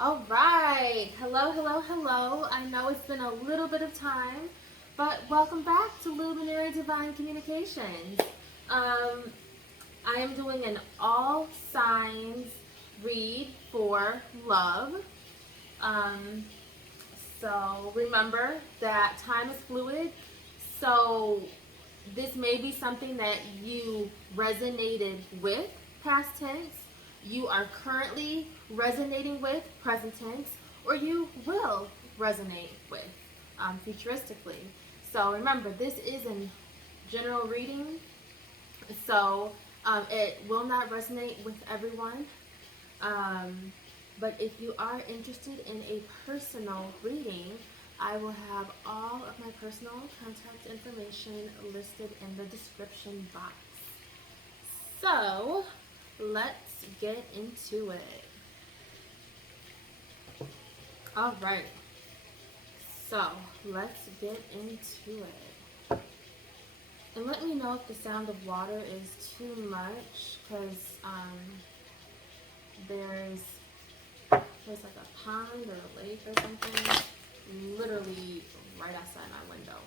All right. Hello, hello, hello. I know it's been a little bit of time, but welcome back to Luminary Divine Communications. Um, I am doing an all signs read for love. Um, so remember that time is fluid. So this may be something that you resonated with, past tense, you are currently resonating with, present tense, or you will resonate with, futuristically. So remember, this is a general reading, so it will not resonate with everyone. Um, but if you are interested in a personal reading, I will have all of my personal contact information listed in the description box. So, let's get into it. All right. So, let's get into it. And let me know if the sound of water is too much, because there's like a pond or a lake or something literally right outside my window.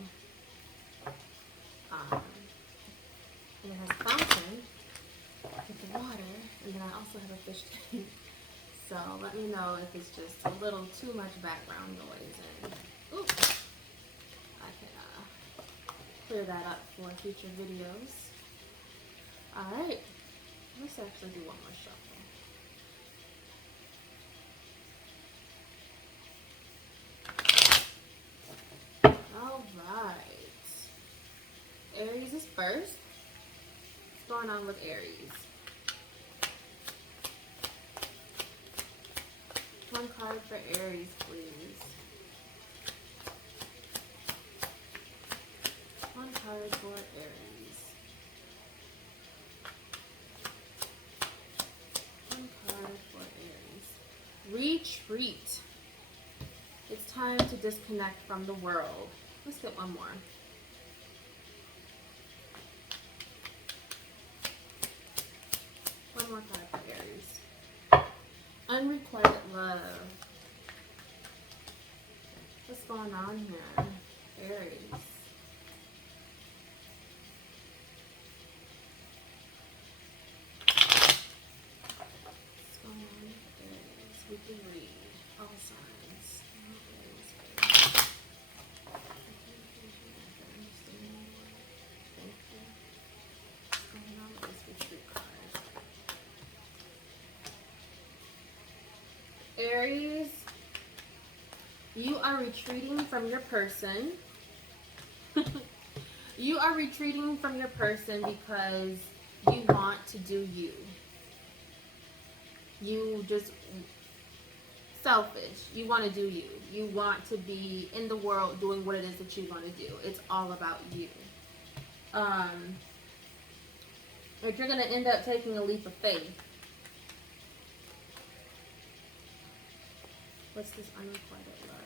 And it has a fountain with the water, and then I also have a fish tank. So let me know if it's just a little too much background noise, and I can clear that up for future videos. All right, let's actually do one more shuffle. All right, Aries is first. What's going on with Aries? One card for Aries, please. One card for Aries. One card for Aries. Retreat. It's time to disconnect from the world. Let's get one more. One more card for Aries. Unrequited love. What's going on here? Aries. What's going on with Aries? We can read all signs. Thank you. What's going on with this retreat card? Aries, you are retreating from your person. You are retreating from your person because you want to do you. You just selfish. You want to do you. You want to be in the world doing what it is that you want to do. It's all about you. If you're going to end up taking a leap of faith. What's this unrequited love?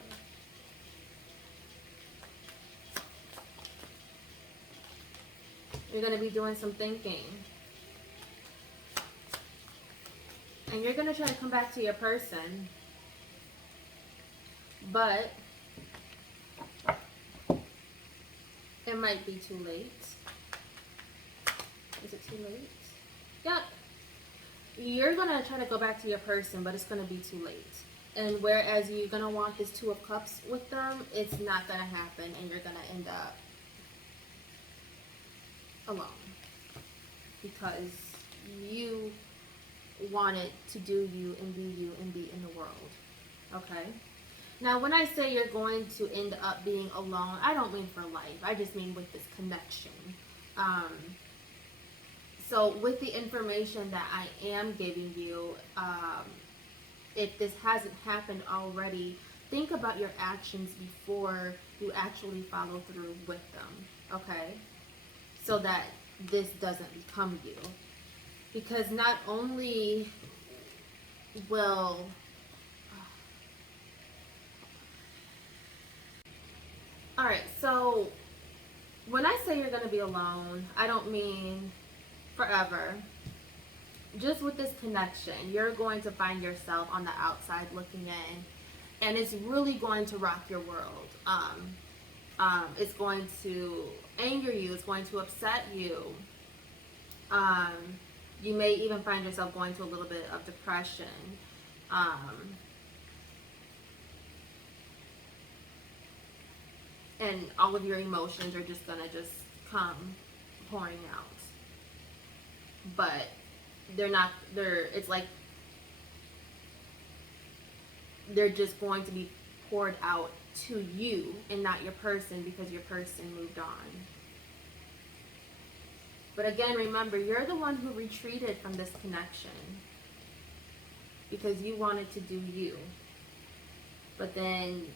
You're going to be doing some thinking. And you're going to try to come back to your person. But it might be too late. Is it too late? Yep. You're going to try to go back to your person, but it's going to be too late. And whereas you're going to want this Two of Cups with them, it's not going to happen, and you're going to end up alone. Because you wanted to do you and be you and be in the world. Okay? Now, when I say you're going to end up being alone, I don't mean for life. I just mean with this connection. So with the information that I am giving you, if this hasn't happened already, think about your actions before you actually follow through with them, okay? So that this doesn't become you. Because not only will... Alright, so when I say you're going to be alone, I don't mean forever. just with this connection, you're going to find yourself on the outside looking in, and it's really going to rock your world. It's going to anger you. It's going to upset you. You may even find yourself going to a little bit of depression. And all of your emotions are just gonna just come pouring out. But it's like they're just going to be poured out to you and not your person, because your person moved on. But again, remember, you're the one who retreated from this connection because you wanted to do you. But then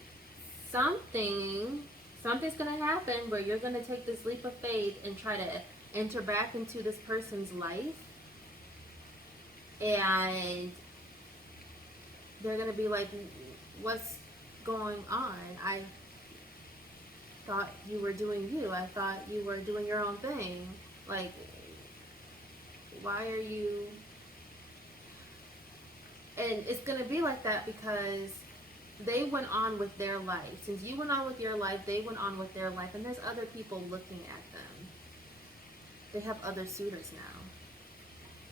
something's going to happen where you're going to take this leap of faith and try to enter back into this person's life. And they're going to be like, what's going on? I thought you were doing you. I thought you were doing your own thing. Like, why are you? And it's going to be like that because they went on with their life. Since you went on with your life, they went on with their life. And there's other people looking at them. They have other suitors now.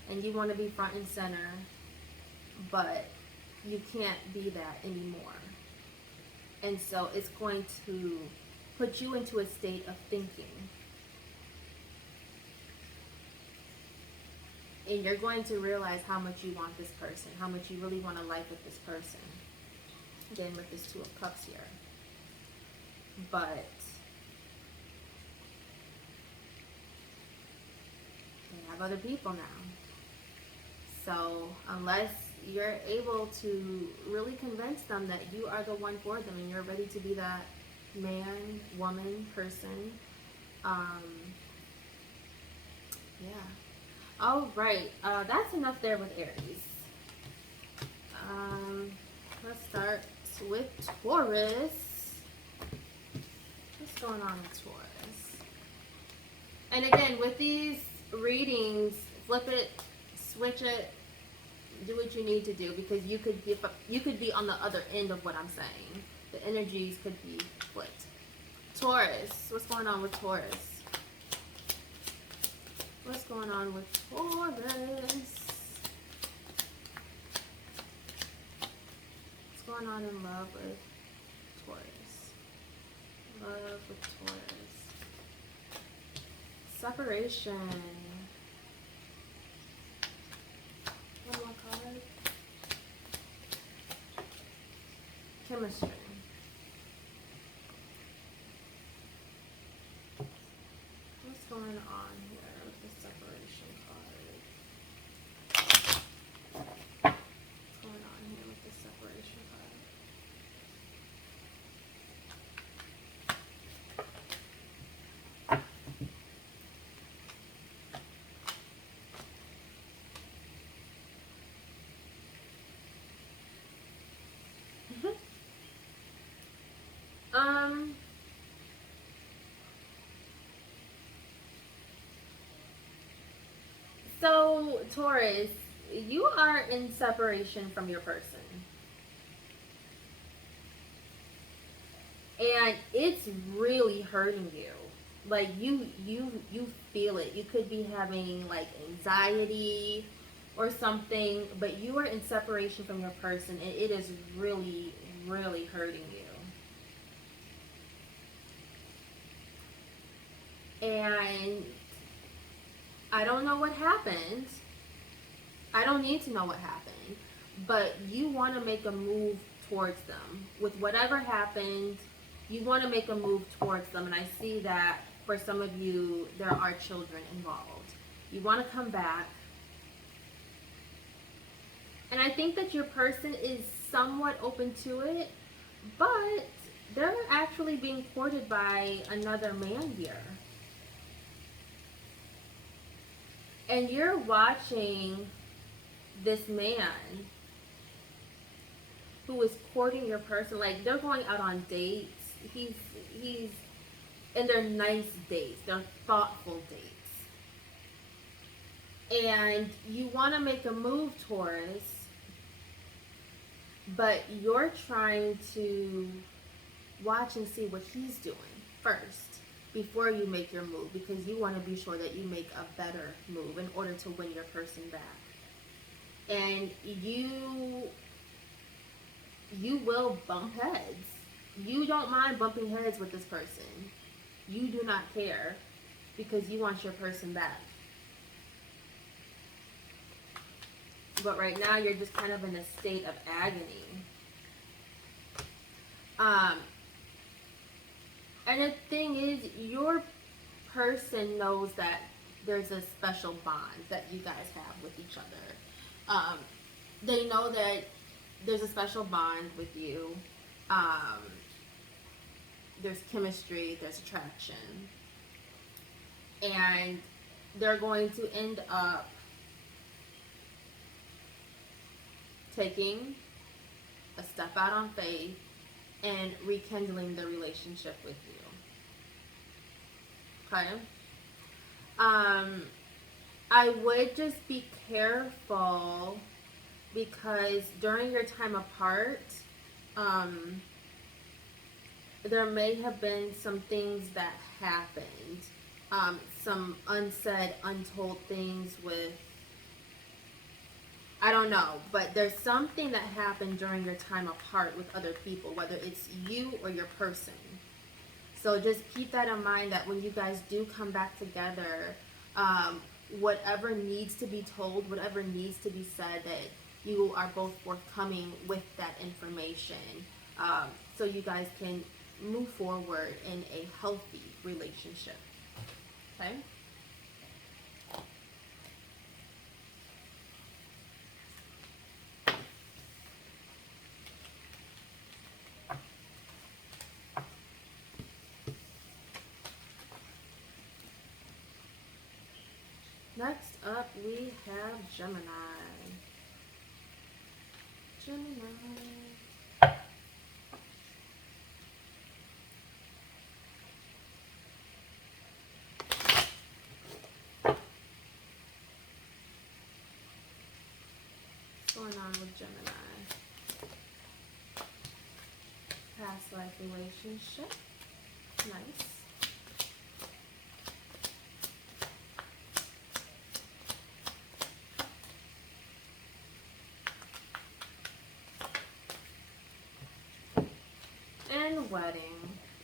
And you want to be front and center, but you can't be that anymore. And so it's going to put you into a state of thinking. And you're going to realize how much you want this person, how much you really want a life with this person. Again, with this Two of Cups here. But they have other people now. So unless you're able to really convince them that you are the one for them and you're ready to be that man, woman, person, yeah. All right, that's enough there with Aries. Let's start with Taurus. What's going on with Taurus? And again, with these readings, flip it, switch it, do what you need to do, because you could be on the other end of what I'm saying. The energies could be flipped. Taurus, what's going on with Taurus? What's going on with Taurus? What's going on in love with Taurus? Love with Taurus. Separation. One more card. Chemistry. What's going on here with the separation card? What's going on here with the separation card? So, Taurus, you are in separation from your person. And it's really hurting you. Like, you feel it. You could be having, like, anxiety or something, but you are in separation from your person, and it is really, really hurting you. And I don't know what happened. I don't need to know what happened. But you want to make a move towards them. With whatever happened, you want to make a move towards them. And I see that for some of you, there are children involved. You want to come back. And I think that your person is somewhat open to it. But they're actually being courted by another man here. And you're watching this man who is courting your person. Like, they're going out on dates. He's and they're nice dates. They're thoughtful dates. and you want to make a move, Taurus, but you're trying to watch and see what he's doing first before you make your move, because you want to be sure that you make a better move in order to win your person back. And you will bump heads. You don't mind bumping heads with this person. You do not care because you want your person back. But right now you're just kind of in a state of agony. And the thing is, your person knows that there's a special bond that you guys have with each other. They know that there's a special bond with you. There's chemistry, there's attraction. And they're going to end up taking a step out on faith and rekindling the relationship with you. Okay? I would just be careful, because during your time apart, there may have been some things that happened, some unsaid, untold things with, I don't know, but there's something that happened during your time apart with other people, whether it's you or your person. So just keep that in mind, that when you guys do come back together, whatever needs to be told, whatever needs to be said, that you are both forthcoming with that information, so you guys can move forward in a healthy relationship. Okay? Next up, we have Gemini. What's going on with Gemini? Past life relationship. Nice. And wedding.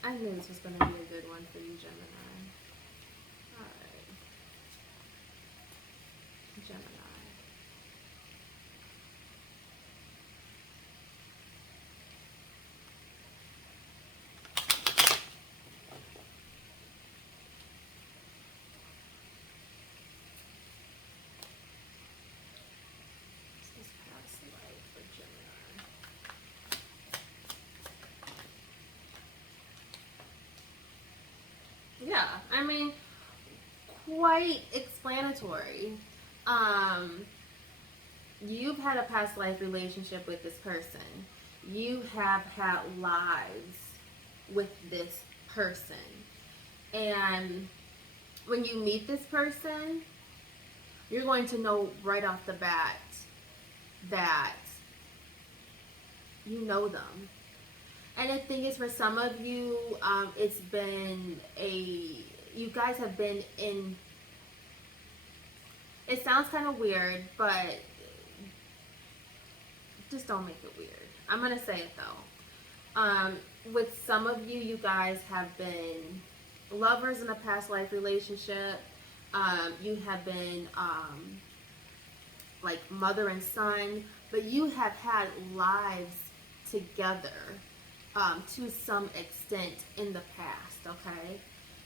I knew this was going to be a good one for you, Gemini. Alright. Gemini. What's this past life for Gemini? Yeah, I mean, quite explanatory. You've had a past life relationship with this person. You have had lives with this person. And when you meet this person, you're going to know right off the bat that you know them. And the thing is, for some of you, it's been you guys have been in, it sounds kind of weird, but just don't make it weird. I'm going to say it though. With some of you, you guys have been lovers in a past life relationship. You have been like mother and son, but you have had lives together to some extent in the past, okay?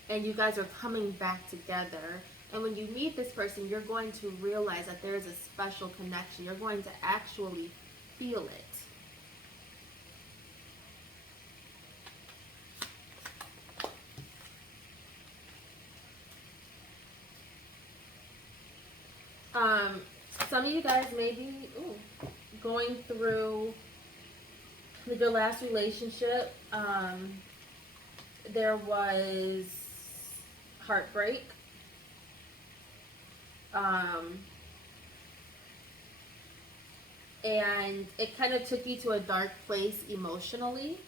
And you guys are coming back together. And when you meet this person, you're going to realize that there is a special connection. You're going to actually feel it. Some of you guys may be going through, with your last relationship, there was heartbreak. Um, and it kind of took you to a dark place emotionally.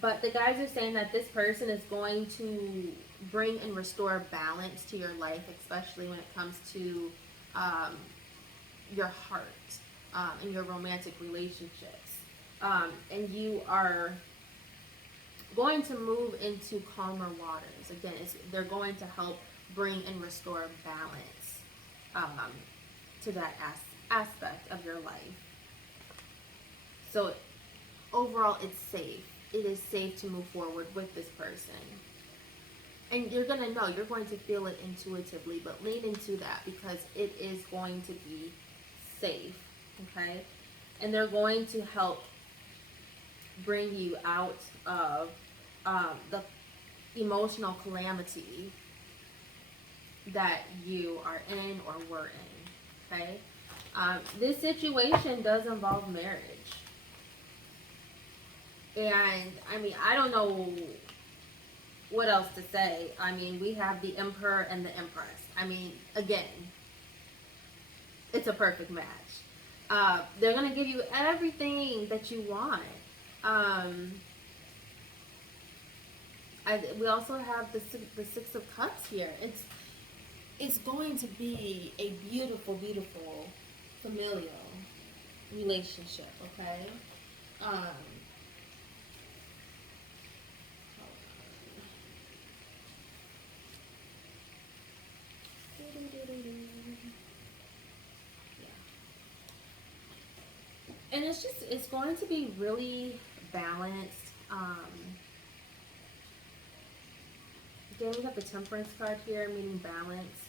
But the guys are saying that this person is going to bring and restore balance to your life, especially when it comes to um, your heart and your romantic relationships. And you are going to move into calmer waters. Again, they're going to help bring and restore balance to that aspect of your life. So overall, it's safe. It is safe to move forward with this person. And you're going to know, you're going to feel it intuitively, but lean into that because it is going to be safe, okay? And they're going to help bring you out of the emotional calamity that you are in or were in, okay? This situation does involve marriage. And, I mean, I don't know what else to say. I mean, we have the Emperor and the Empress. I mean, again, it's a perfect match. They're going to give you everything that you want. We also have the Six of Cups here. It's going to be a beautiful, beautiful familial relationship, okay? And it's going to be really balanced. Again, we have the Temperance card here, meaning balance.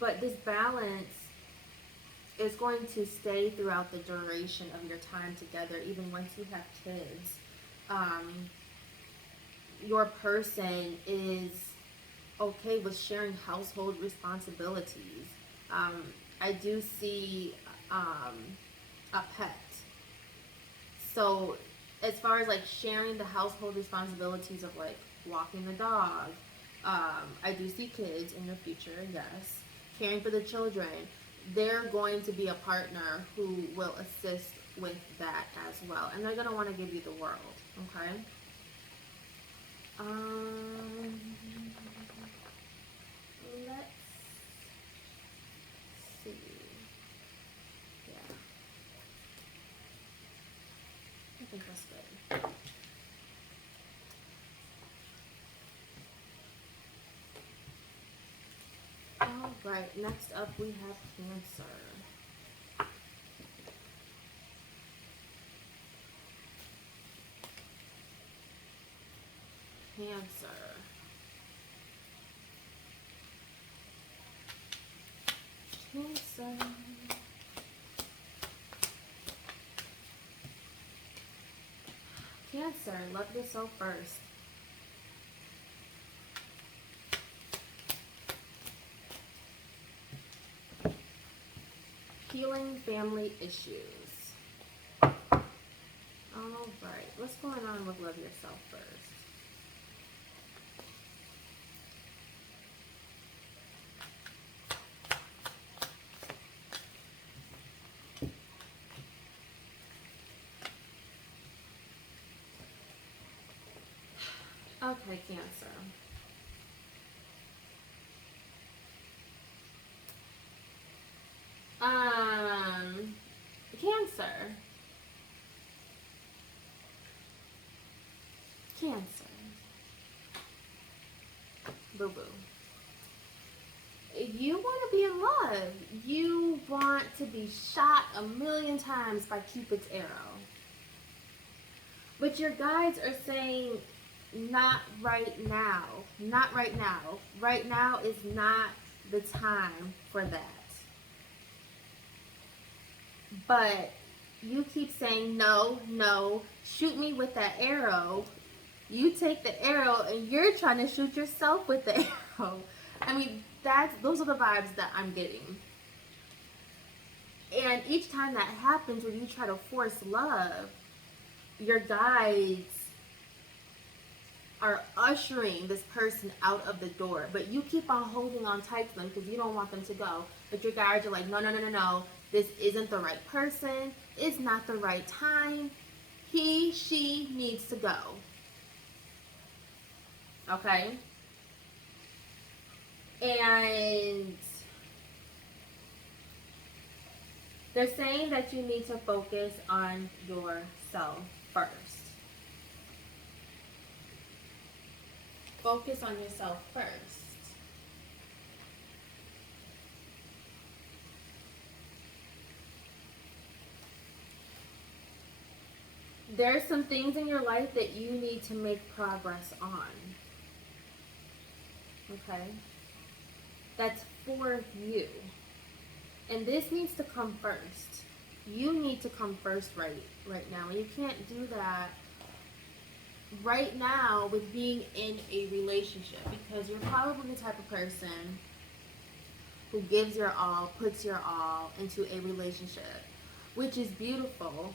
But this balance is going to stay throughout the duration of your time together, even once you have kids. Your person is okay with sharing household responsibilities. I do see a pet. So as far as like sharing the household responsibilities of like walking the dog, I do see kids in your future, yes. Caring for the children, they're going to be a partner who will assist with that as well. And they're going to want to give you the world, okay? Let's see. Yeah. I think that's good. All right, next up we have Cancer. Cancer. Cancer. Cancer, love yourself first. Healing family issues. Alright, what's going on with love yourself first? Okay, Cancer. Cancer. Cancer. Boo-boo. You want to be in love. You want to be shot 1,000,000 times by Cupid's arrow. But your guides are saying, not right now. Not right now. Right now is not the time for that. But you keep saying, no, no, shoot me with that arrow. You take the arrow and you're trying to shoot yourself with the arrow. I mean, those are the vibes that I'm getting. And each time that happens, when you try to force love, your guides are ushering this person out of the door, but you keep on holding on tight to them because you don't want them to go. But your guards are like, no, no, no, no, no. This isn't the right person. It's not the right time. She needs to go. Okay? And they're saying that you need to focus on yourself first. Focus on yourself first. There's some things in your life that you need to make progress on. Okay? That's for you. And this needs to come first. You need to come first right now. And you can't do that right now with being in a relationship, because you're probably the type of person who gives your all, puts your all into a relationship, which is beautiful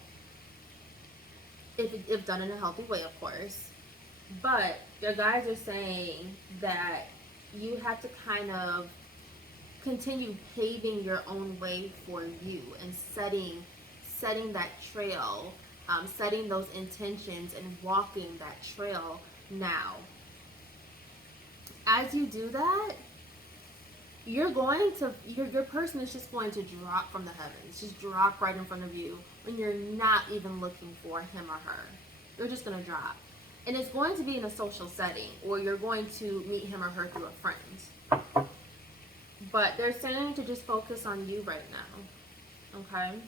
if done in a healthy way, of course. But your guys are saying that you have to kind of continue paving your own way for you and setting that trail, setting those intentions and walking that trail now. As you do that, your person is just going to drop from the heavens, just drop right in front of you when you're not even looking for him or her. They're just going to drop. And it's going to be in a social setting, or you're going to meet him or her through a friend. But they're saying to just focus on you right now. Okay?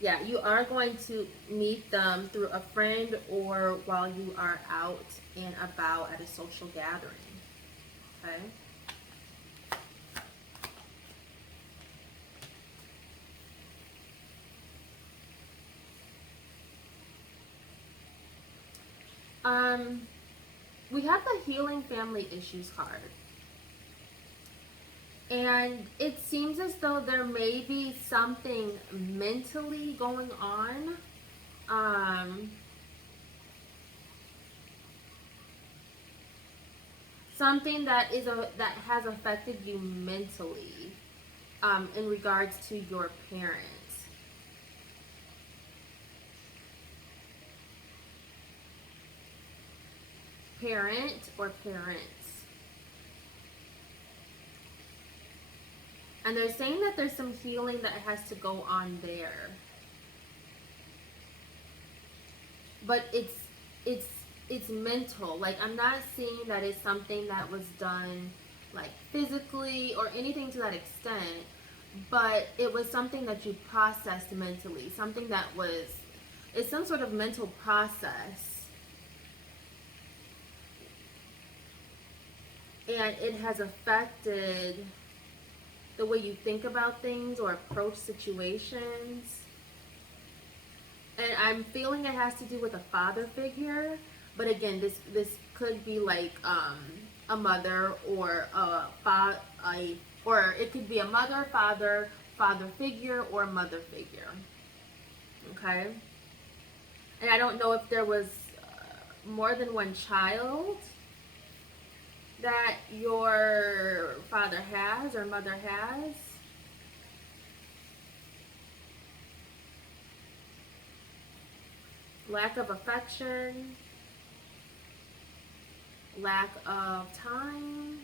Yeah, you are going to meet them through a friend or while you are out and about at a social gathering. Okay? We have the Healing Family Issues card. And it seems as though there may be something mentally going on. Something that has affected you mentally in regards to your parents. Parent or parents. And they're saying that there's some healing that has to go on there. But it's mental. Like, I'm not seeing that it's something that was done like physically or anything to that extent, but it was something that you processed mentally. Something that it's some sort of mental process. And it has affected the way you think about things or approach situations. And I'm feeling it has to do with a father figure. But again, this could be like a mother or or it could be a mother, father figure, or mother figure. Okay? And I don't know if there was more than one child that your father has or mother has. Lack of affection, lack of time.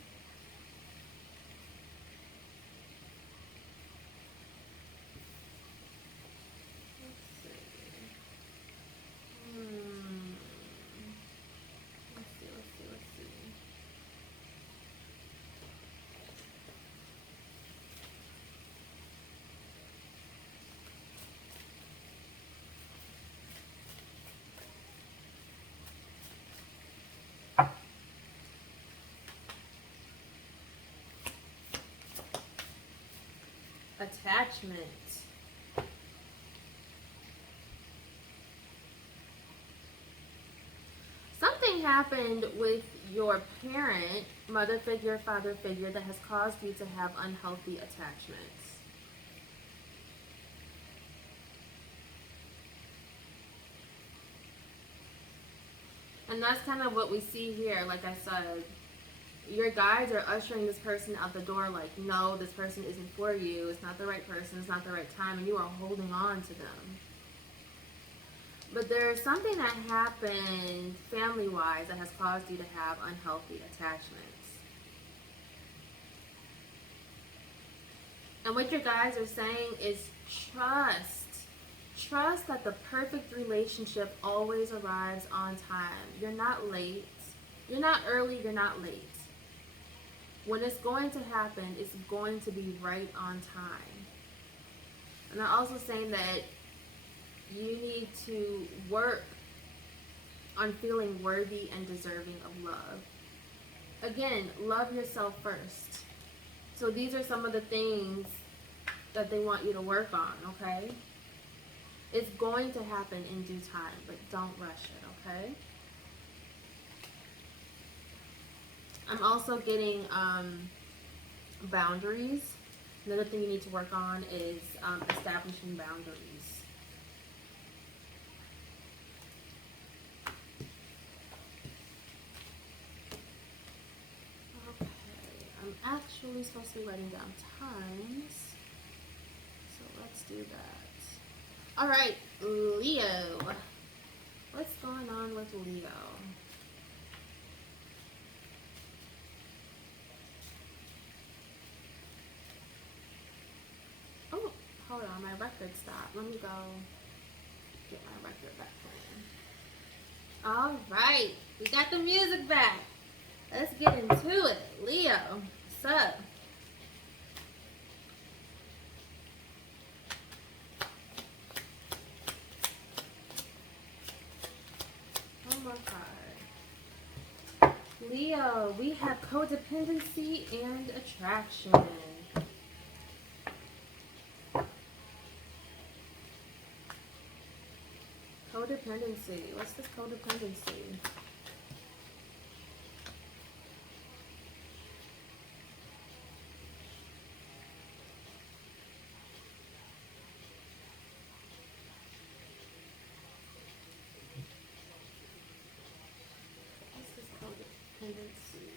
Attachment. Something happened with your parent, mother figure, father figure, that has caused you to have unhealthy attachments. And that's kind of what we see here. Like I said, your guides are ushering this person out the door like, no, this person isn't for you. It's not the right person. It's not the right time. And you are holding on to them. But there's something that happened family-wise that has caused you to have unhealthy attachments. And what your guides are saying is trust. Trust that the perfect relationship always arrives on time. You're not late. You're not early. You're not late. When it's going to happen, it's going to be right on time. And I'm also saying that you need to work on feeling worthy and deserving of love. Again, love yourself first. So these are some of the things that they want you to work on, okay? It's going to happen in due time, but don't rush it, okay? I'm also getting boundaries. Another thing you need to work on is establishing boundaries. Okay, I'm actually supposed to be writing down times, so let's do that. All right, Leo. What's going on with Leo? Oh, hold on, my record stopped. Let me go get my record back playing. All right, we got the music back. Let's get into it. Leo, what's up? One more card. Leo, we have codependency and attraction. Codependency. What's this codependency? What's this codependency? What's this codependency?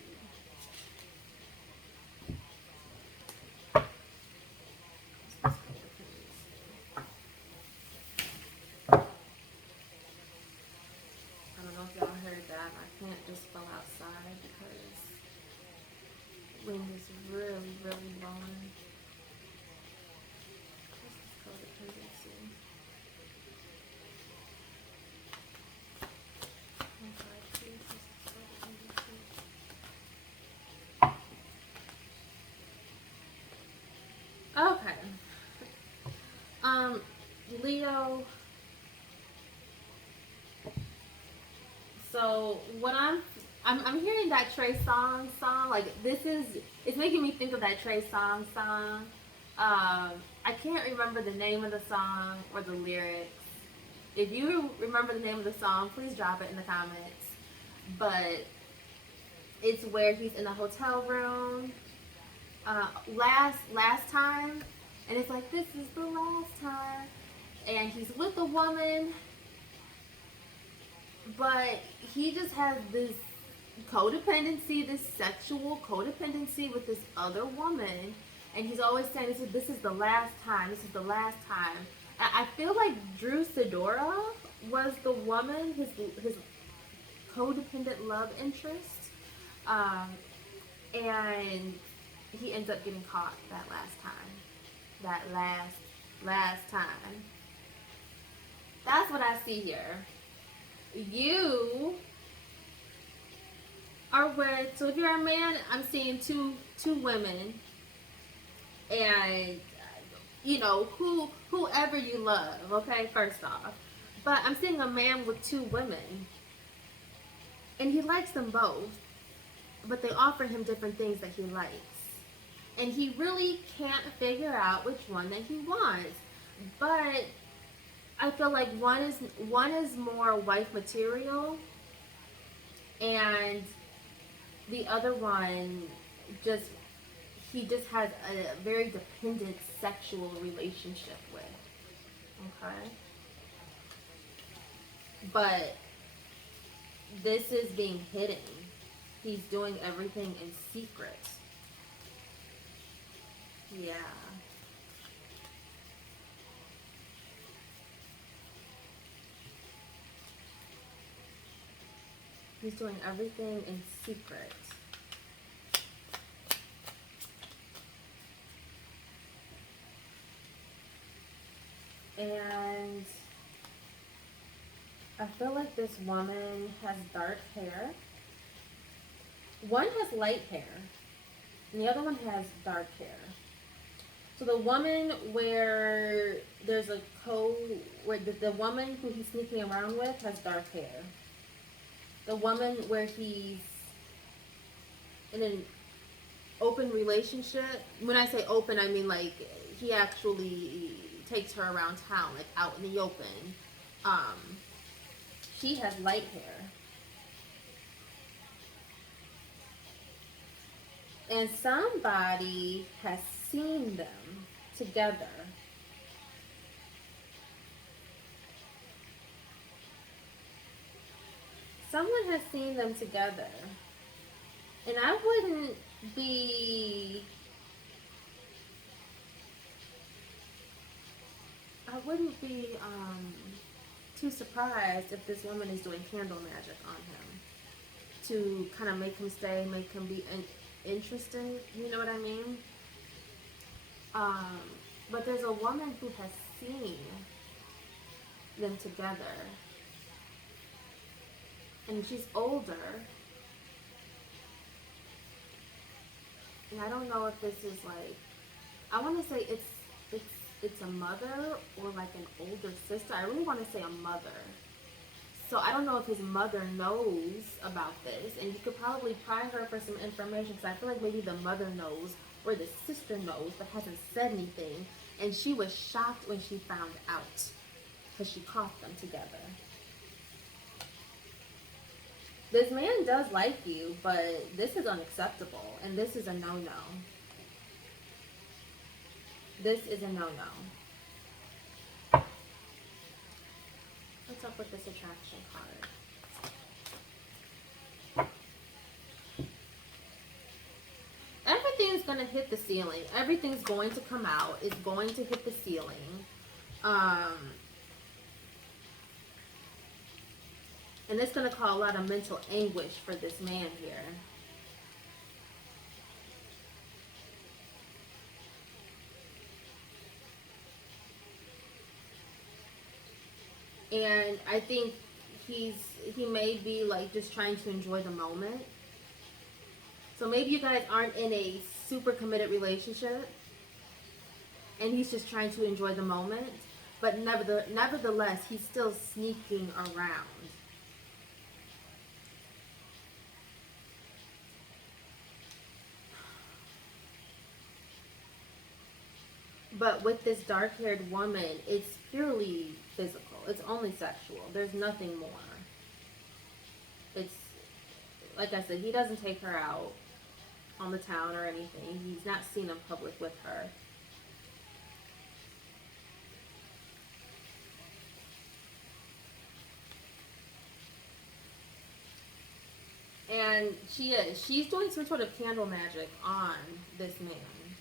I don't know if y'all heard that. I can't just go outside because wind is really, really blowing. What's this codependency? Okay, please, what's this codependency? Okay. Leo. So what I'm hearing that Trey Songz song. Like it's making me think of that Trey Songz song. I can't remember the name of the song or the lyrics. If you remember the name of the song, please drop it in the comments. But it's where he's in a hotel room. Last time, and it's like, this is the last time, and he's with a woman, but he just has this codependency, this sexual codependency with this other woman, and he's always saying, this is the last time, this is the last time. I feel like Drew Sidora was the woman, his codependent love interest, and he ends up getting caught that last time. That last time. That's what I see here. You are with, so if you're a man, I'm seeing two women, and you know, whoever you love, okay, first off. But I'm seeing a man with two women, and he likes them both, but they offer him different things that he likes. And he really can't figure out which one that he wants. But I feel like one is more wife material, and the other one he just has a very dependent sexual relationship with. Okay? But this is being hidden. He's doing everything in secret. Yeah. He's doing everything in secret. And I feel like this woman has dark hair. One has light hair, and the other one has dark hair. So the woman where there's a where the woman who he's sneaking around with has dark hair. The woman where he's in an open relationship. When I say open, I mean like he actually takes her around town, like out in the open. She has light hair. And somebody has seen them together. Someone has seen them together. And I wouldn't be too surprised if this woman is doing candle magic on him to kind of make him stay, make him be interesting. You know what I mean? But there's a woman who has seen them together, and she's older. And I don't know if this is like, I want to say it's a mother or like an older sister. I really want to say a mother. So I don't know if his mother knows about this, and you could probably pry her for some information, because I feel like maybe the mother knows or the sister knows but hasn't said anything, and she was shocked when she found out because she caught them together. This man does like you, but this is unacceptable, and this is a no-no. This is a no-no. What's up with this attraction card? Everything's going to hit the ceiling. Everything's going to come out. It's going to hit the ceiling. And it's going to cause a lot of mental anguish for this man here. And I think he may be like just trying to enjoy the moment. So maybe you guys aren't in a super committed relationship, and he's just trying to enjoy the moment. But nevertheless, he's still sneaking around. But with this dark-haired woman, it's purely physical. It's only sexual. There's nothing more. It's, like I said, he doesn't take her out on the town or anything. He's not seen in public with her. And she's doing some sort of candle magic on this man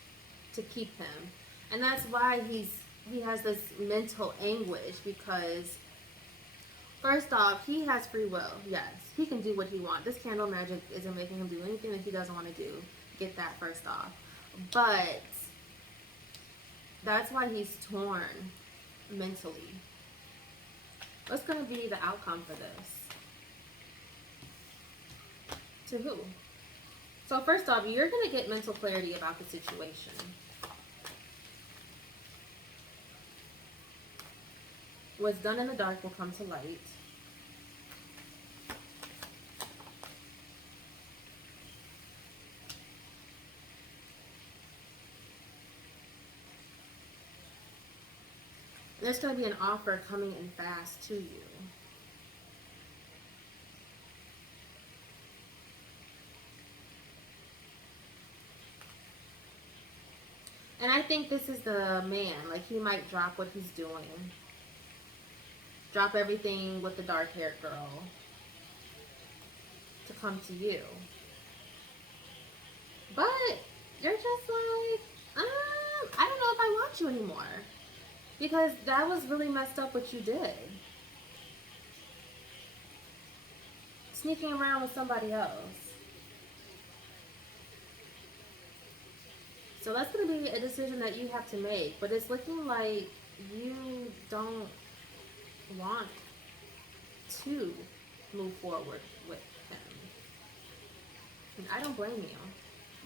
to keep him. And that's why he has this mental anguish, because first off, he has free will. Yes, he can do what he wants. This candle magic isn't making him do anything that he doesn't want to do. Get that first off. But that's why he's torn mentally. What's going to be the outcome for this? To who? So first off, you're going to get mental clarity about the situation. What's done in the dark will come to light. There's going to be an offer coming in fast to you. And I think this is the man. Like, he might drop what he's doing. Drop everything with the dark-haired girl. come to you. But you're just like, I don't know if I want you anymore. Because that was really messed up what you did. Sneaking around with somebody else. So that's going to be a decision that you have to make. But it's looking like you don't want to move forward with him. And I don't blame you.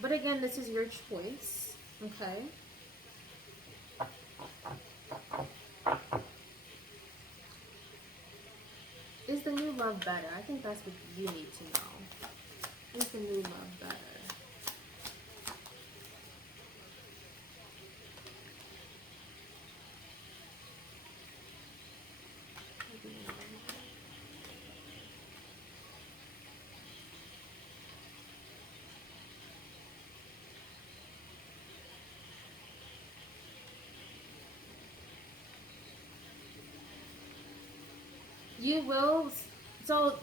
But again, this is your choice. Okay? Is the new love better? I think that's what you need to know. Is the new love better? You will, so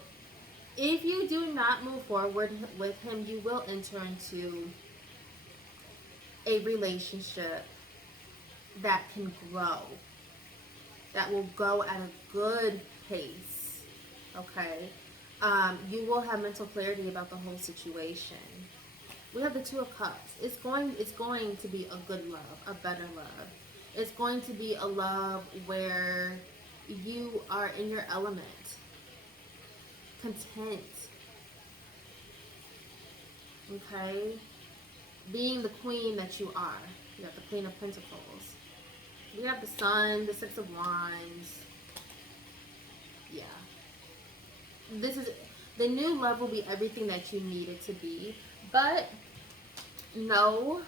if you do not move forward with him, you will enter into a relationship that can grow, that will go at a good pace, okay? You will have mental clarity about the whole situation. We have the Two of Cups. It's going to be a good love, a better love. It's going to be a love where you are in your element, content, okay? Being the queen that you are. You have the Queen of Pentacles. We have the Sun, the Six of Wands. Yeah. This is, the new love will be everything that you need it to be. But, no,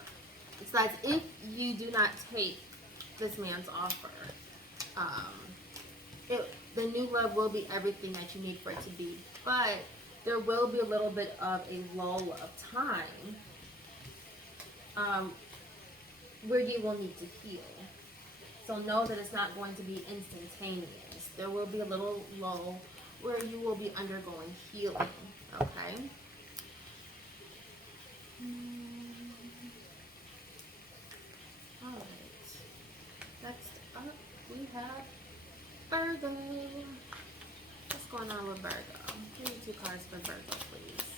it's like if you do not take this man's offer, the new love will be everything that you need for it to be, but there will be a little bit of a lull of time where you will need to heal. So know that it's not going to be instantaneous. There will be a little lull where you will be undergoing healing, okay? Alright, next up we have Virgo. What's going on with Virgo? Give me 2 cards for Virgo, please.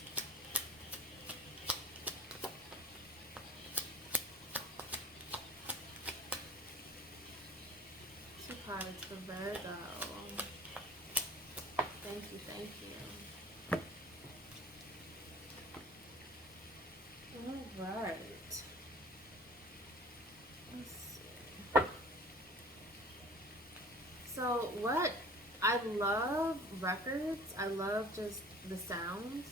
Two cards for Virgo. Thank you, thank you. Alright. Let's see. So what I love records, I love just the sounds,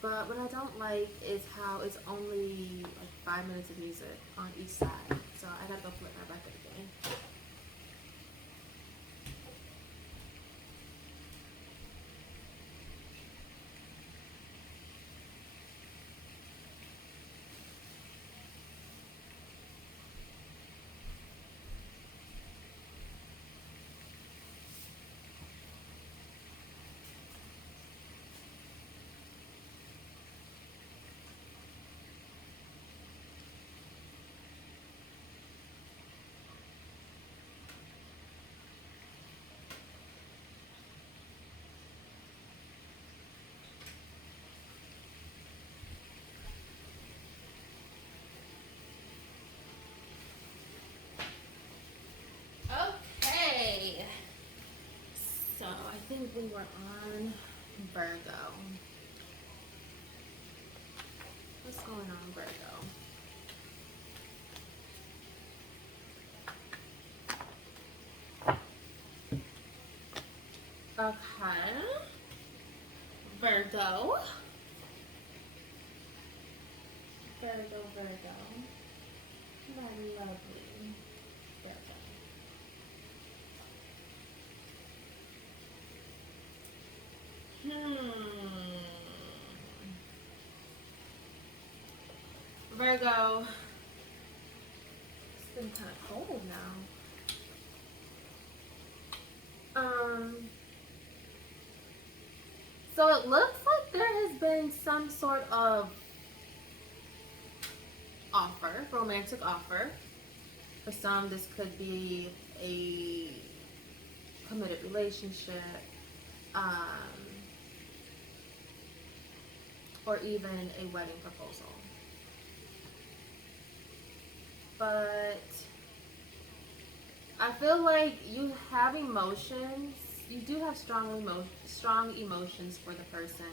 but what I don't like is how it's only like 5 minutes of music on each side. So I gotta go flip my record again. Okay, so I think we were on Virgo. What's going on, Virgo? Okay, Virgo. Virgo. My lovely Virgo. Virgo. It's been kind of cold now. So it looks like there has been some sort of offer, romantic offer. For some, this could be a committed relationship, or even a wedding proposal. But I feel like you have emotions. You do have strong emotions for the person.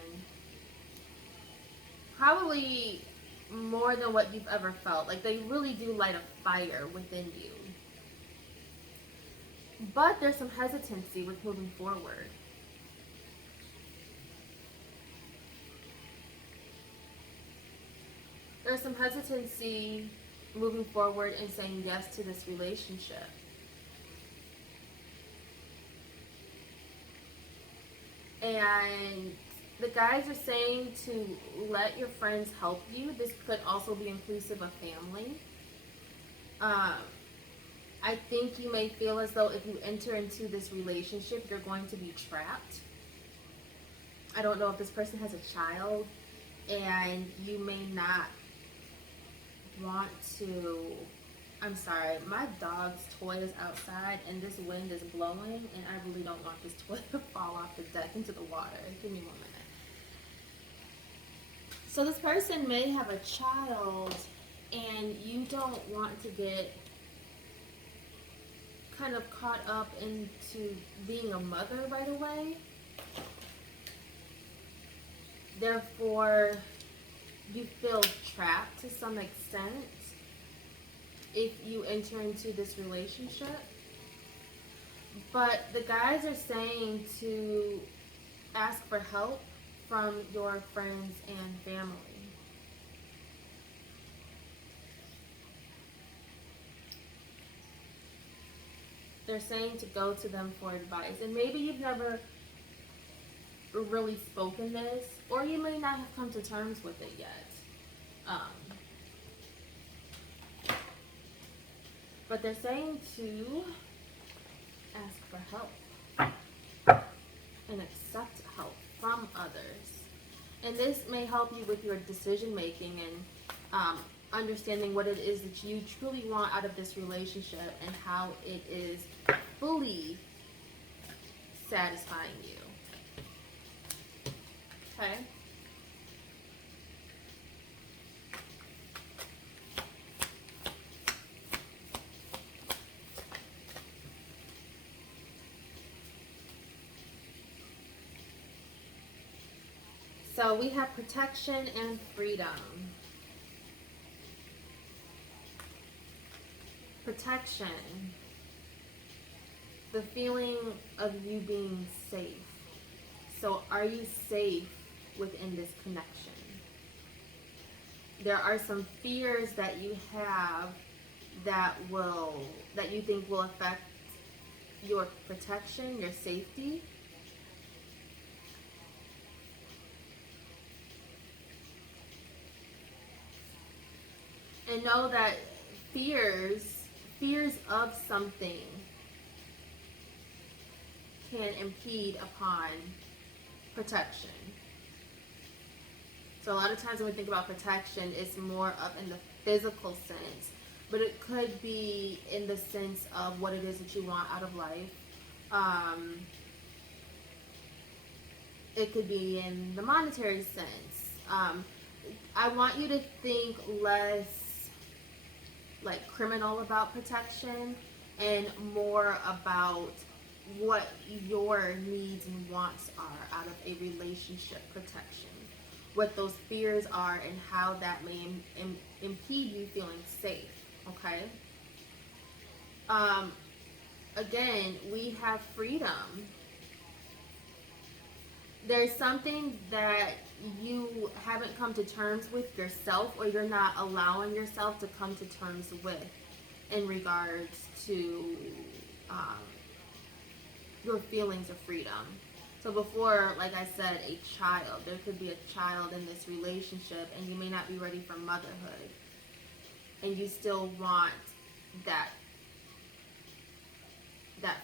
Probably more than what you've ever felt. Like, they really do light a fire within you. But there's some hesitancy with moving forward. There's some hesitancy moving forward and saying yes to this relationship. And the guys are saying to let your friends help you. This could also be inclusive of family. I think you may feel as though if you enter into this relationship, you're going to be trapped. I don't know if this person has a child, and you may not want to. I'm sorry, my dog's toy is outside and this wind is blowing, and I really don't want this toy to fall off the deck into the water. Give me 1 minute. So this person may have a child, and you don't want to get kind of caught up into being a mother right away. Therefore, you feel trapped to some extent if you enter into this relationship. But the guys are saying to ask for help from your friends and family. They're saying to go to them for advice. And maybe you've never really spoken this, or you may not have come to terms with it yet. But they're saying to ask for help and accept help from others. And this may help you with your decision making and understanding what it is that you truly want out of this relationship and how it is fully satisfying you. Okay? So we have protection and freedom. Protection. The feeling of you being safe. So are you safe within this connection? There are some fears that you have that you think will affect your protection, your safety. And know that fears of something can impede upon protection. So a lot of times when we think about protection, it's more of in the physical sense, but it could be in the sense of what it is that you want out of life. It could be in the monetary sense. I want you to think less like criminal about protection and more about what your needs and wants are out of a relationship protection, what those fears are and how that may impede you feeling safe. Okay, again, we have freedom. There's something that you haven't come to terms with yourself, or you're not allowing yourself to come to terms with in regards to your feelings of freedom. So before, like I said, a child, there could be a child in this relationship and you may not be ready for motherhood, and you still want that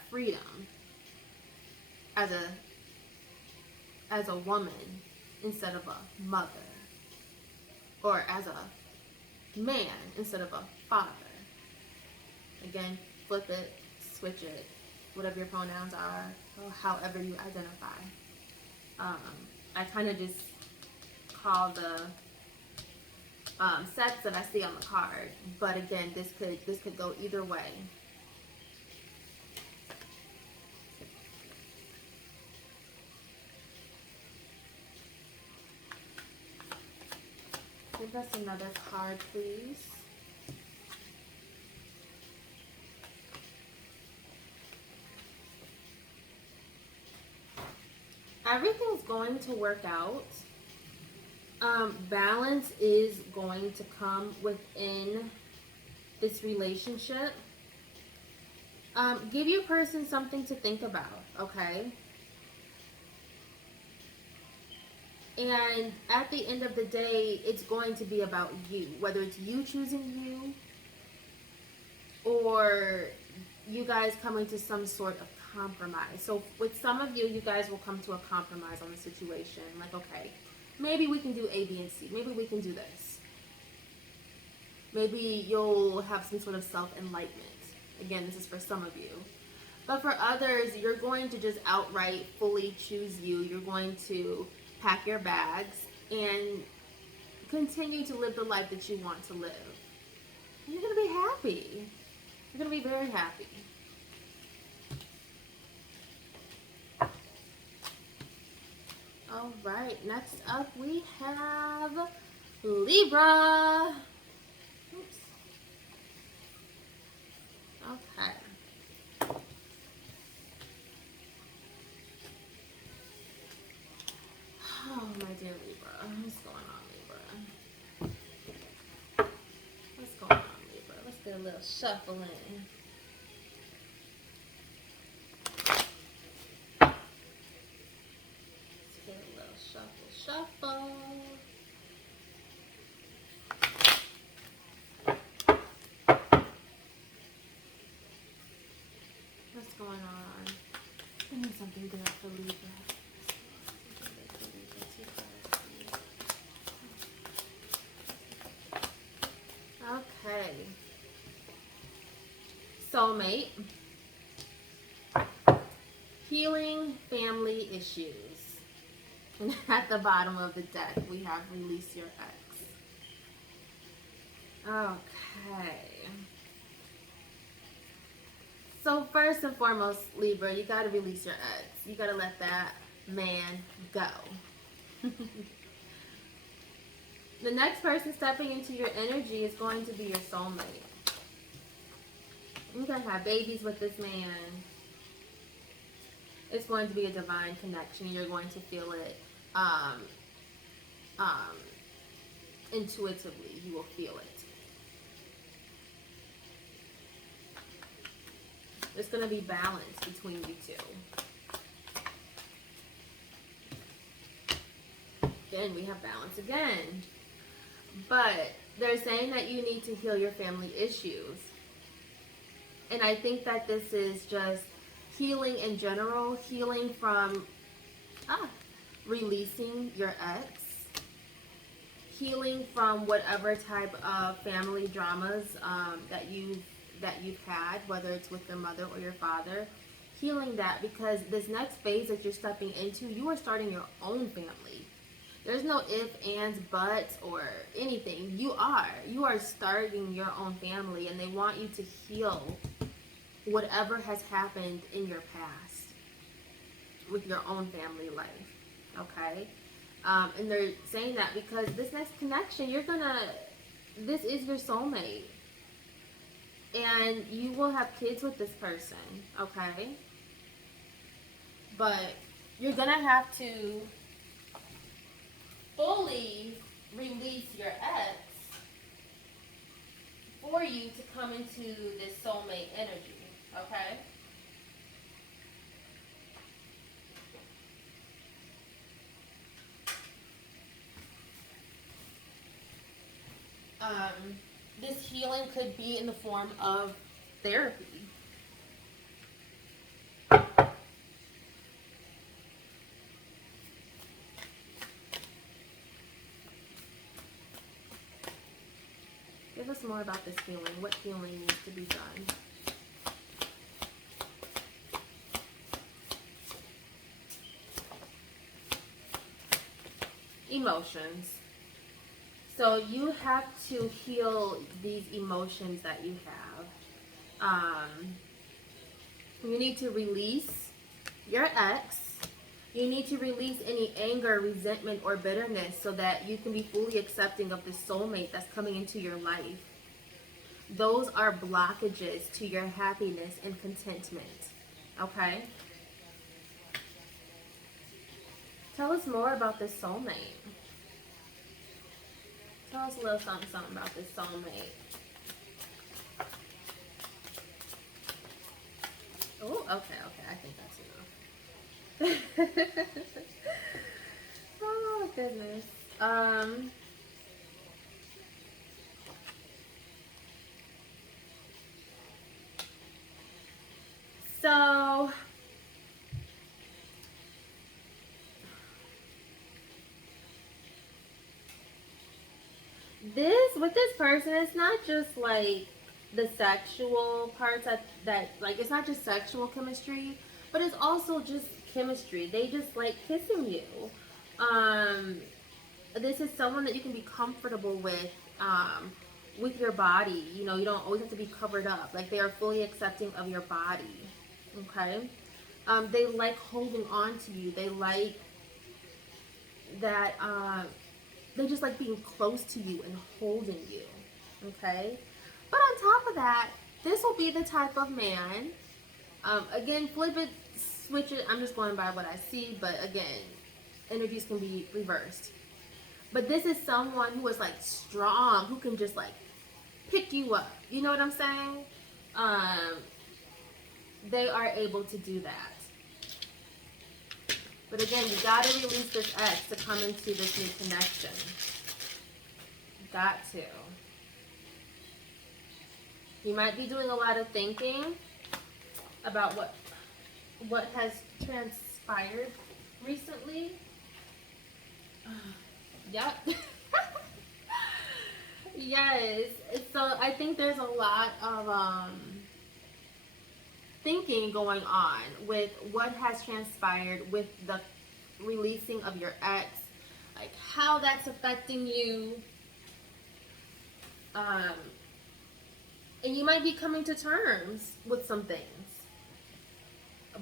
freedom as a woman. instead of a mother, or as a man instead of a father. Again, flip it, switch it, whatever your pronouns are, or however you identify. I kind of just call the sex that I see on the card, but again, this could go either way. Give us another card, please. Everything's going to work out. Balance is going to come within this relationship. Give your person something to think about, okay? And at the end of the day, it's going to be about you. Whether it's you choosing you or you guys coming to some sort of compromise. So with some of you, you guys will come to a compromise on the situation. Like, okay, maybe we can do A, B, and C. Maybe we can do this. Maybe you'll have some sort of self-enlightenment. Again, this is for some of you. But for others, you're going to just outright fully choose you. You're going to pack your bags and continue to live the life that you want to live. You're going to be happy. You're going to be very happy. All right, next up we have Libra. Oops. Okay. Oh, my dear Libra. What's going on, Libra? What's going on, Libra? Let's get a little shuffling. Shuffle. What's going on? I need something good for Libra. Okay. Soulmate. Healing family issues. And at the bottom of the deck, we have release your ex. Okay. So first and foremost, Libra, you got to release your ex. You got to let that man go. The next person stepping into your energy is going to be your soulmate. You're going to have babies with this man. It's going to be a divine connection. You're going to feel it intuitively. You will feel it. There's going to be balance between you two. Again, we have balance again. But they're saying that you need to heal your family issues. And I think that this is just healing in general, healing from releasing your ex, healing from whatever type of family dramas that you've had, whether it's with your mother or your father, healing that, because this next phase that you're stepping into, you are starting your own family. There's no ifs, ands, buts, or anything. You are starting your own family, and they want you to heal whatever has happened in your past with your own family life, okay? And they're saying that because this next connection, this is your soulmate. And you will have kids with this person, okay? But you're going to have to fully release your ex for you to come into this soulmate energy. Okay? This healing could be in the form of therapy. Give us more about this healing. What healing needs to be done? Emotions. So you have to heal these emotions that you have. You need to release your ex. You need to release any anger, resentment, or bitterness so that you can be fully accepting of the soulmate that's coming into your life. Those are blockages to your happiness and contentment. Okay? Tell us more about this soulmate. Tell us a little something, something about this soulmate. Oh, okay, I think that's enough. Oh, goodness. So with this person, it's not just like the sexual parts that like, it's not just sexual chemistry, but it's also just chemistry. They just like kissing you. This is someone that you can be comfortable with your body. You know, you don't always have to be covered up. Like, they are fully accepting of your body. Okay? They like holding on to you. They like that, they just like being close to you and holding you. Okay? But on top of that, this will be the type of man, again, flip it, switch it. I'm just going by what I see, but again, energies can be reversed. But this is someone who is like strong, who can just like pick you up. You know what I'm saying? They are able to do that. But again, you got to release this ex to come into this new connection. Got to. You might be doing a lot of thinking about what has transpired recently. Yep. Yes. So I think there's a lot of thinking going on with what has transpired with the releasing of your ex, like how that's affecting you. And you might be coming to terms with some things.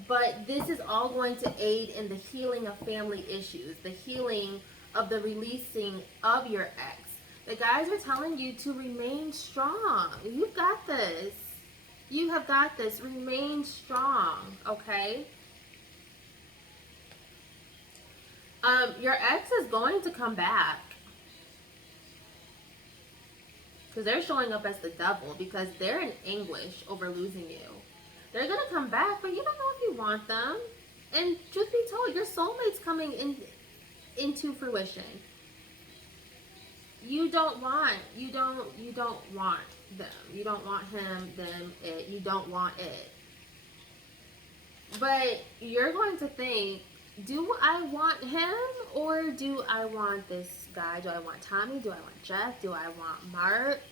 But this is all going to aid in the healing of family issues, the healing of the releasing of your ex. The guys are telling you to remain strong. You've got this. You have got this. Remain strong, okay? Your ex is going to come back. Because they're showing up as the devil, because they're in anguish over losing you. They're going to come back, but you don't know if you want them. And truth be told, your soulmate's coming into fruition. You don't want them. You don't want him, them, it. You don't want it. But you're going to think, do I want him or do I want this guy? Do I want Tommy? Do I want Jeff? Do I want Mark?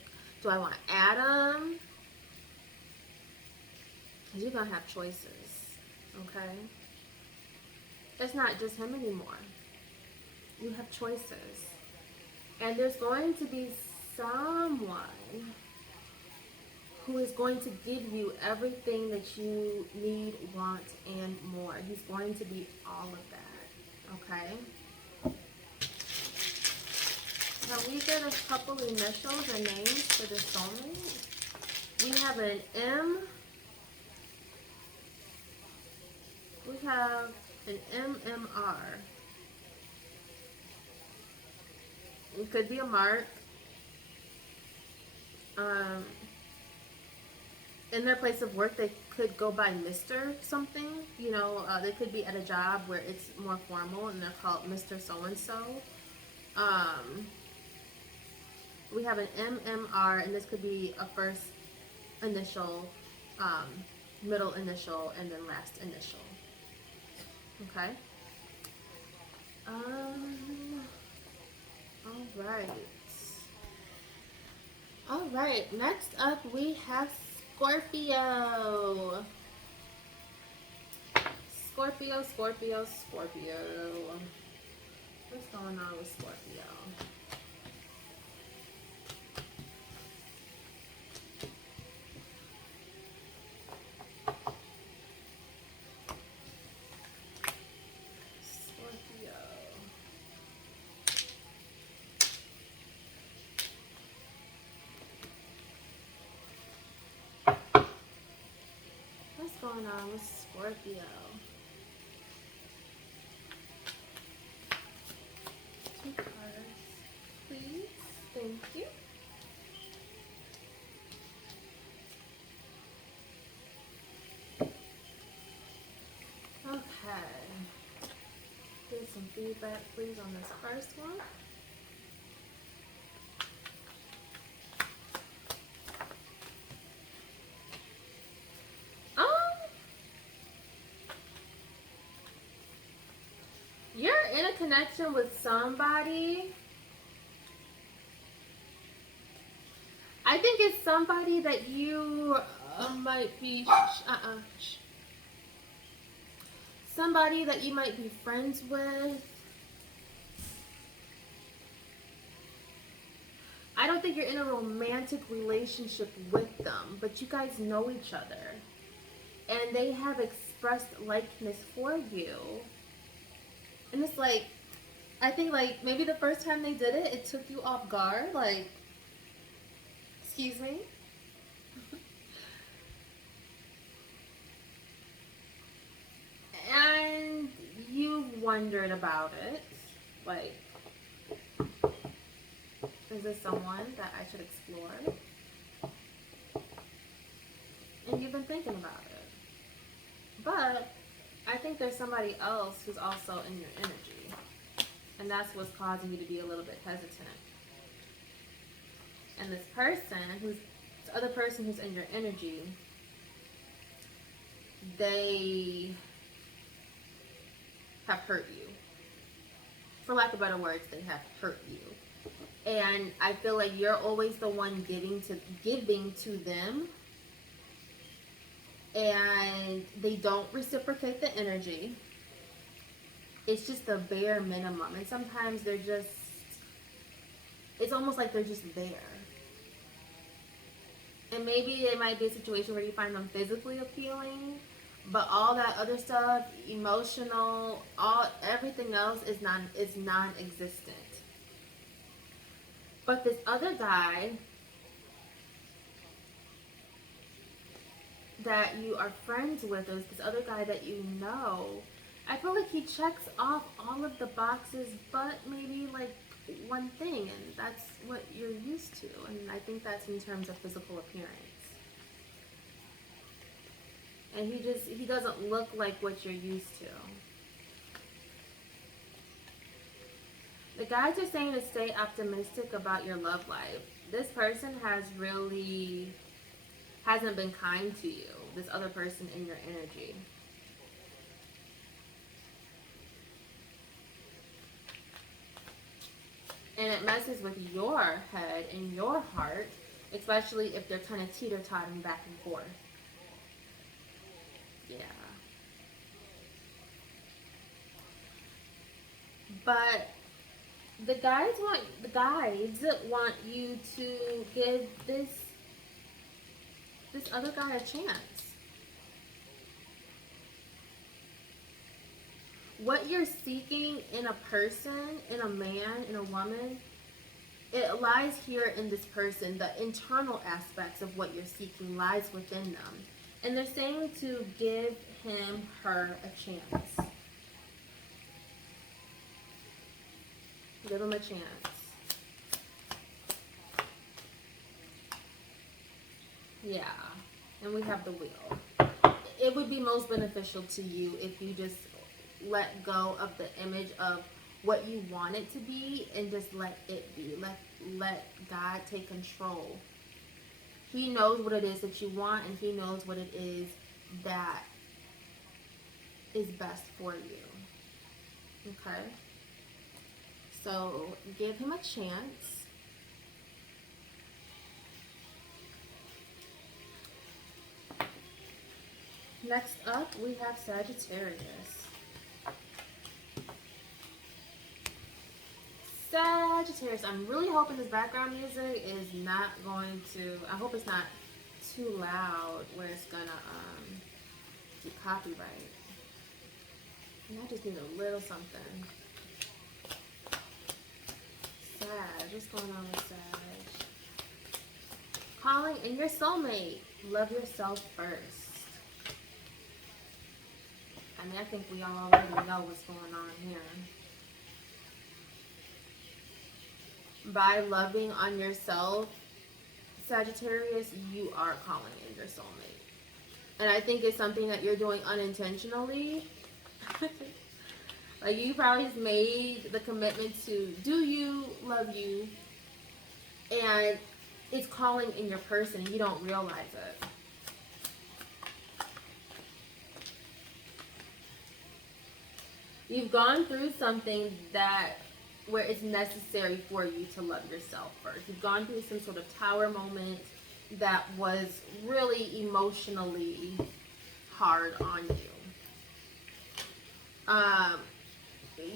Do I want Adam? Because you're going to have choices, okay? It's not just him anymore. You have choices. And there's going to be someone who is going to give you everything that you need, want, and more. He's going to be all of that, okay? Can we get a couple initials or names for this soulmate? We have an M. We have an MMR. It could be a Mark. In their place of work, they could go by Mr. something. You know, they could be at a job where it's more formal and they're called Mr. So-and-so. We have an MMR, and this could be a first initial, middle initial, and then last initial. Okay? All right. All right, next up we have Scorpio. Scorpio, Scorpio, Scorpio. What's going on with Scorpio? Scorpio. What's going on with Scorpio? Two cards, please. Thank you. Okay. Give some feedback, please, on this first one. You're in a connection with somebody. I think it's somebody that you might be somebody that you might be friends with. I don't think you're in a romantic relationship with them, but you guys know each other. And they have expressed likeness for you. And it's like, I think like maybe the first time they did it, it took you off guard. Like, excuse me? And you wondered about it. Like, is this someone that I should explore? And you've been thinking about it. But I think there's somebody else who's also in your energy. And that's what's causing you to be a little bit hesitant. And this other person who's in your energy, they have hurt you. For lack of better words, they have hurt you. And I feel like you're always the one giving to them. And they don't reciprocate the energy. It's just the bare minimum. And sometimes it's almost like they're just there. And maybe it might be a situation where you find them physically appealing, but all that other stuff, emotional, everything else is non-existent. But this other guy that you are friends with, or this other guy that you know, I feel like he checks off all of the boxes, but maybe like one thing, and that's what you're used to. And I think that's in terms of physical appearance. And he doesn't look like what you're used to. The guides are saying to stay optimistic about your love life. This person hasn't been kind to you, this other person in your energy. And it messes with your head and your heart, especially if they're kind of teeter-totting back and forth. Yeah. But the guides want you to give this other guy a chance. What you're seeking in a person, in a man, in a woman, it lies here in this person. The internal aspects of what you're seeking lies within them. And they're saying to give him, her a chance. Give him a chance. Yeah. And we have the wheel. It would be most beneficial to you if you just let go of the image of what you want it to be and just let it be. Let God take control. He knows what it is that you want, and he knows what it is that is best for you. Okay? So give him a chance. Next up, we have Sagittarius. Sagittarius, I'm really hoping this background music is not going to, I hope it's not too loud where it's gonna do copyright. And I just need a little something. Sag, what's going on with Sag? Calling in your soulmate. Love yourself first. I mean, I think we all already know what's going on here. By loving on yourself, Sagittarius, you are calling in your soulmate. And I think it's something that you're doing unintentionally. Like, you probably just made the commitment to do you, love you, and it's calling in your person. You don't realize it. You've gone through something where it's necessary for you to love yourself first. You've gone through some sort of tower moment that was really emotionally hard on you.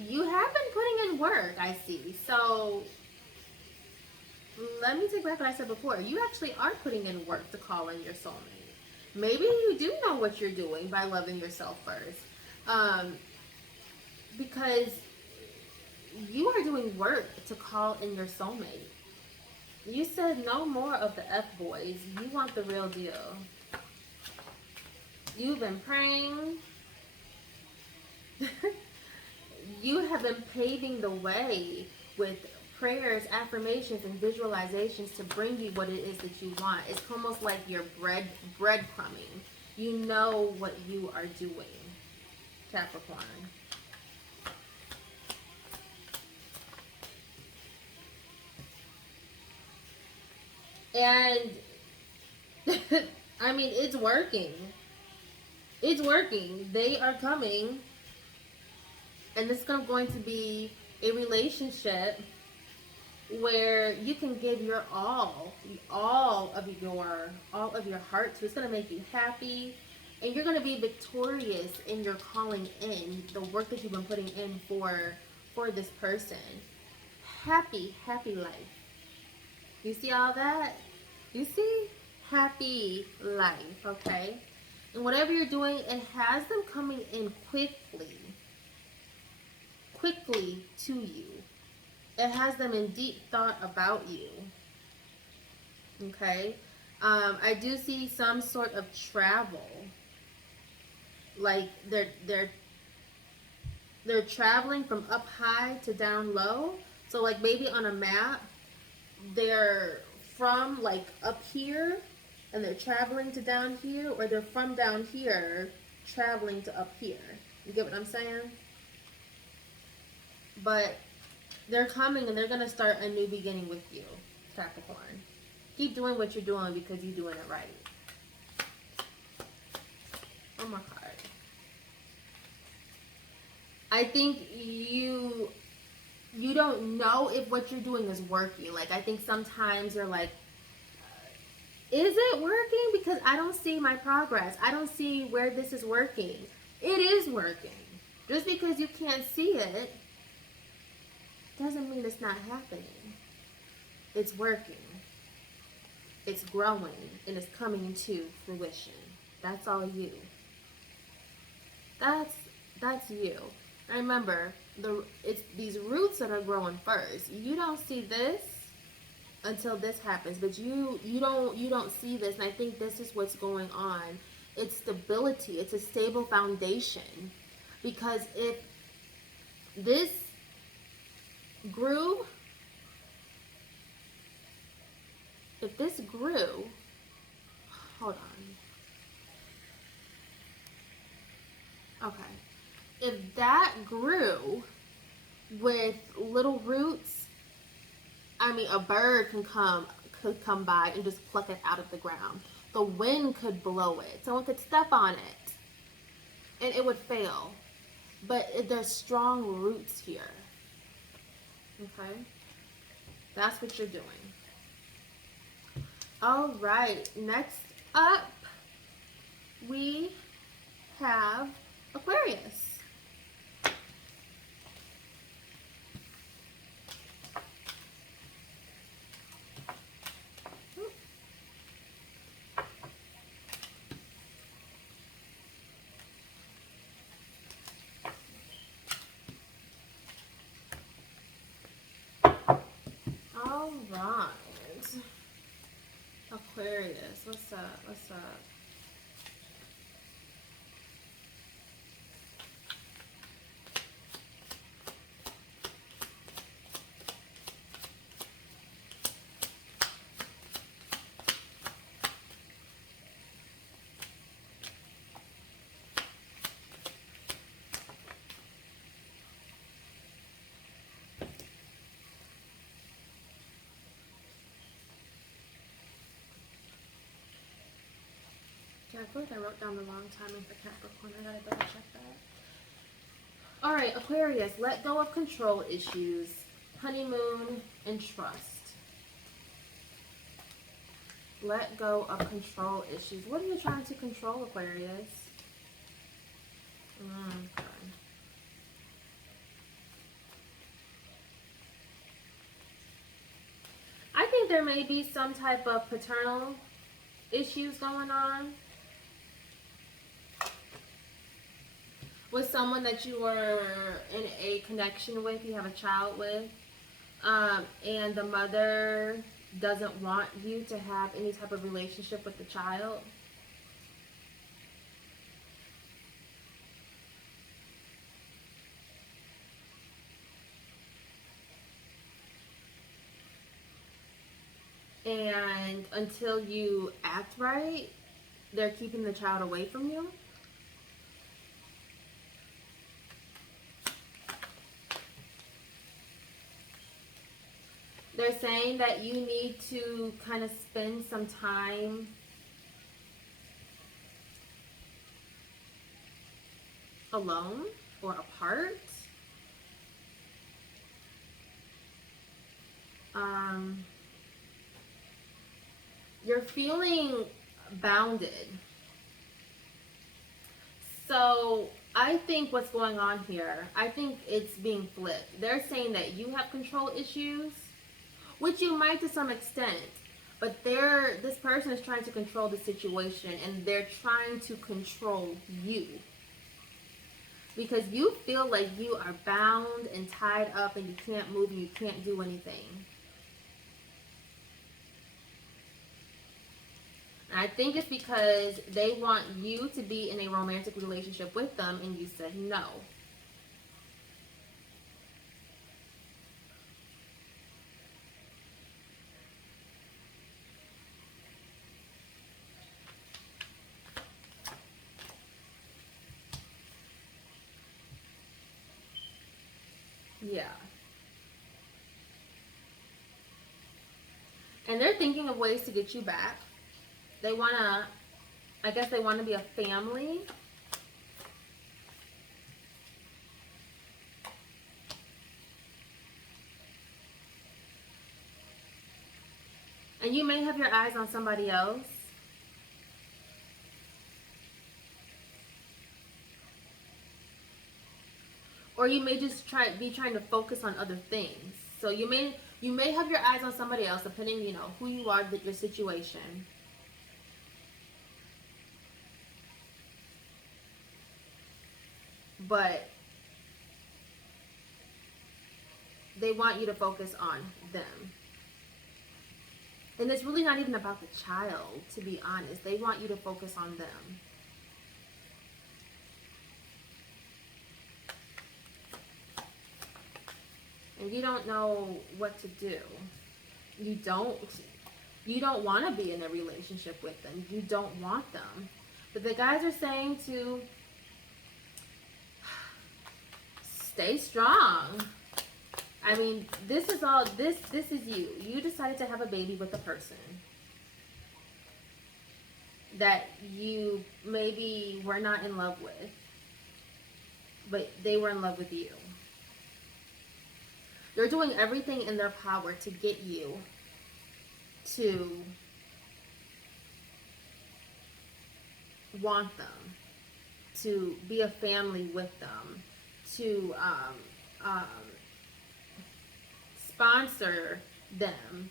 You have been putting in work, I see. So let me take back what I said before. You actually are putting in work to call in your soulmate. Maybe you do know what you're doing by loving yourself first. Because you are doing work to call in your soulmate. You said no more of the F-boys. You want the real deal. You've been praying. You have been paving the way with prayers, affirmations, and visualizations to bring you what it is that you want. It's almost like you're breadcrumbing. You know what you are doing, Capricorn. And I mean, it's working. It's working. They are coming. And this is going to be a relationship where you can give your all of your heart to. It's going to make you happy, and you're going to be victorious in your calling in the work that you've been putting in for this person. Happy life. You see all that? You see? Happy life, okay? And whatever you're doing, it has them coming in quickly to you. It has them in deep thought about you. Okay? I do see some sort of travel. Like they're traveling from up high to down low. So like maybe on a map, they're from like up here and they're traveling to down here, or they're from down here traveling to up here. You get what I'm saying? But they're coming and they're going to start a new beginning with you, Capricorn. Keep doing what you're doing because you're doing it right. Oh my God. I think you don't know if what you're doing is working. Like, I think sometimes you're like, is it working? Because I don't see my progress. I don't see where this is working. It is working. Just because you can't see it doesn't mean it's not happening. It's working. It's growing, and it's coming to fruition. That's all you. That's you. And remember, it's these roots that are growing first. You don't see this until this happens, but you don't see this, and I think this is what's going on. It's stability. It's a stable foundation, because if this grew, hold on. Okay. If that grew with little roots, I mean, a bird could come by and just pluck it out of the ground. The wind could blow it. Someone could step on it, and it would fail. But there's strong roots here. Okay? That's what you're doing. All right. Next up, we have Aquarius. All right. Aquarius, what's up? What's up? Yeah, I feel like I wrote down the wrong timing for Capricorn. I gotta double check that. Alright, Aquarius, let go of control issues, honeymoon, and trust. Let go of control issues. What are you trying to control, Aquarius? Okay. I think there may be some type of paternal issues going on with someone that you were in a connection with, you have a child with, and the mother doesn't want you to have any type of relationship with the child. And until you act right, they're keeping the child away from you. They're saying that you need to kind of spend some time alone or apart. You're feeling bounded. So I think what's going on here, I think it's being flipped. They're saying that you have control issues, which you might to some extent, but this person is trying to control the situation, and they're trying to control you because you feel like you are bound and tied up and you can't move and you can't do anything. And I think it's because they want you to be in a romantic relationship with them and you said no. Yeah. And they're thinking of ways to get you back. They want to, I guess they want to be a family. And you may have your eyes on somebody else. Or you may just be trying to focus on other things. So you may have your eyes on somebody else, depending, who you are, your situation. But they want you to focus on them. And it's really not even about the child, to be honest. They want you to focus on them. And you don't know what to do. You don't want to be in a relationship with them. You don't want them. But the guys are saying to stay strong. I mean, this is you. You decided to have a baby with a person that you maybe were not in love with, but they were in love with you. They're doing everything in their power to get you to want them. to be a family with them, to sponsor them,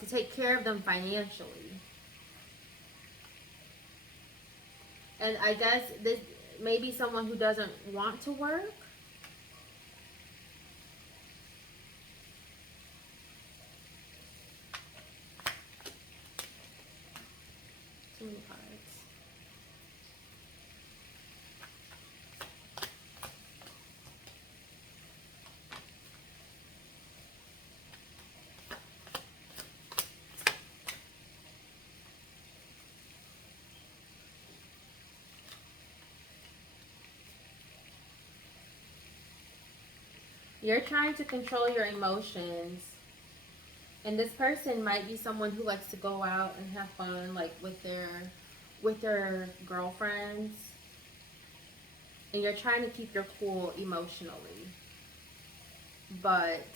to take care of them financially. And I guess this may be someone who doesn't want to work. Too many cards. You're trying to control your emotions. And this person might be someone who likes to go out and have fun, like with their girlfriends. And you're trying to keep your cool emotionally. But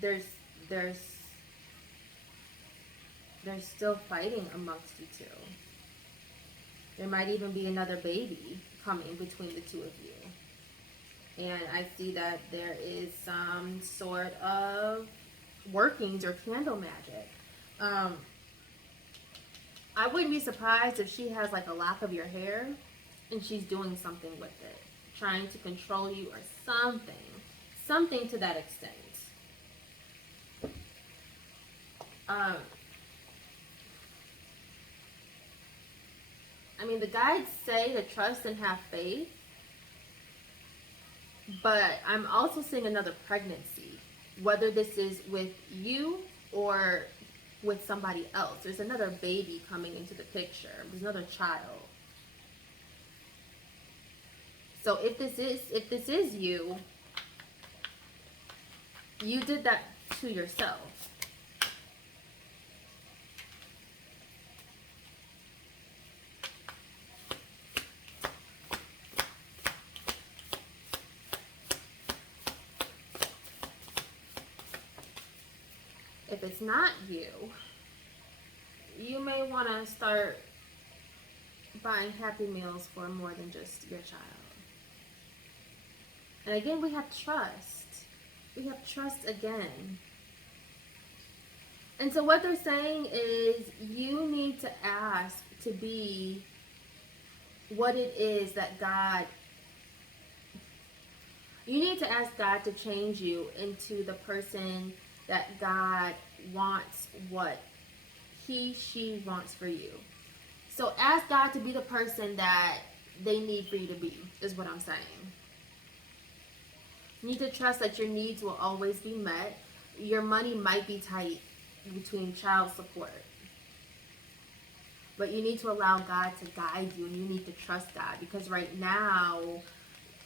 there's there's still fighting amongst you two. There might even be another baby coming between the two of you. And I see that there is some sort of workings or candle magic. I wouldn't be surprised if she has like a lock of your hair and she's doing something with it, trying to control you or something to that extent. I mean, the guides say to trust and have faith, but I'm also seeing another pregnancy, whether this is with you or with somebody else. There's another baby coming into the picture. There's another child. So if this is you, you did that to yourself. If it's not you, you may want to start buying Happy Meals for more than just your child. And again, we have trust. We have trust again. And so what they're saying is you need to ask to be what it is that God, you need to ask God to change you into the person that God wants, what she wants for you. So ask God to be the person that they need for you to be, is what I'm saying. You need to trust that your needs will always be met. Your money might be tight between child support, but you need to allow God to guide you, and you need to trust God, because right now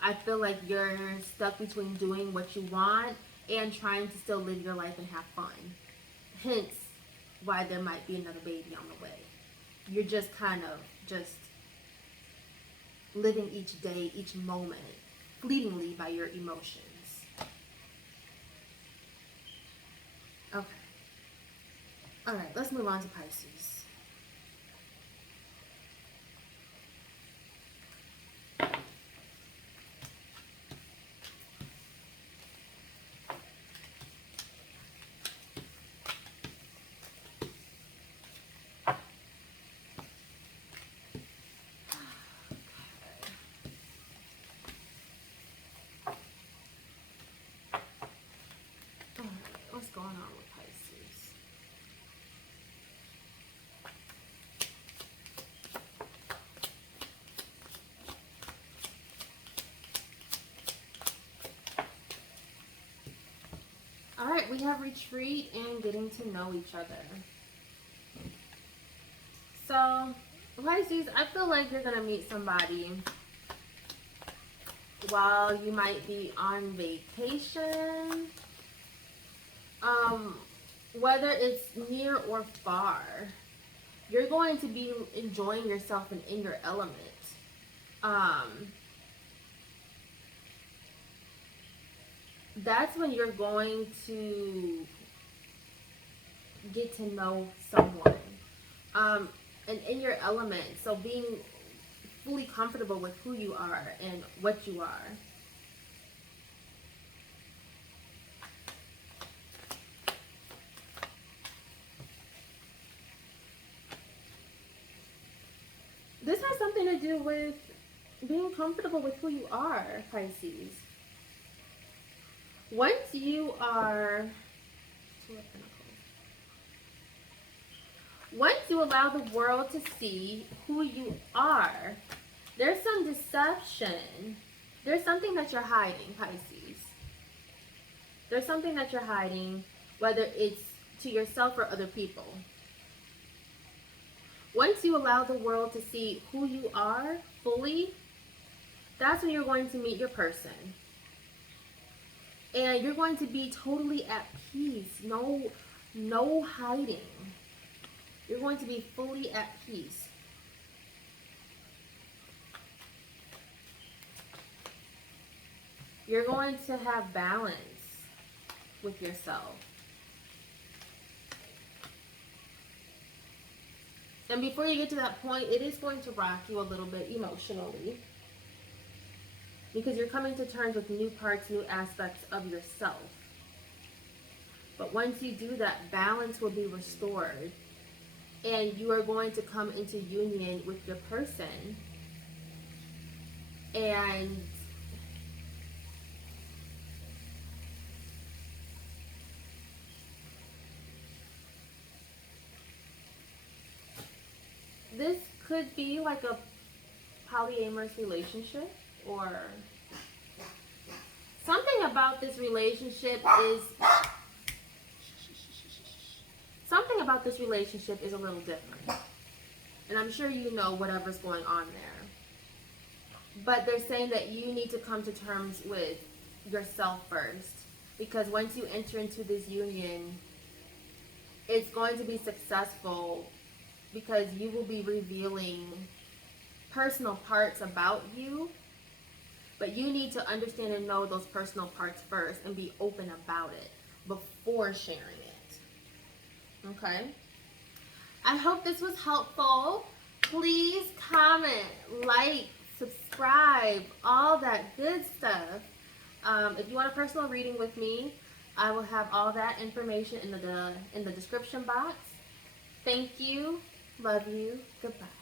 I feel like you're stuck between doing what you want and trying to still live your life and have fun. Hence why there might be another baby on the way. You're just kind of just living each day, each moment, fleetingly by your emotions. Okay. All right, let's move on to Pisces. What's going on with Pisces? All right, we have retreat and getting to know each other. So, Pisces, I feel like you're going to meet somebody while you might be on vacation. Whether it's near or far, you're going to be enjoying yourself and in your element. That's when you're going to get to know someone. And in your element, so being fully comfortable with who you are and what you are. This has something to do with being comfortable with who you are, Pisces. Once you are, once you allow the world to see who you are, there's some deception. There's something that you're hiding, Pisces. There's something that you're hiding, whether it's to yourself or other people. Once you allow the world to see who you are fully, that's when you're going to meet your person. And you're going to be totally at peace. No hiding. You're going to be fully at peace. You're going to have balance with yourself. And before you get to that point, it is going to rock you a little bit emotionally. Because you're coming to terms with new parts, new aspects of yourself. But once you do that, balance will be restored. And you are going to come into union with your person. And this could be like a polyamorous relationship, or something about this relationship is a little different. And I'm sure you know whatever's going on there. But they're saying that you need to come to terms with yourself first. Because once you enter into this union, it's going to be successful because you will be revealing personal parts about you. But you need to understand and know those personal parts first and be open about it before sharing it. Okay? I hope this was helpful. Please comment, like, subscribe, all that good stuff. If you want a personal reading with me, I will have all that information in the description box. Thank you. Love you. Goodbye.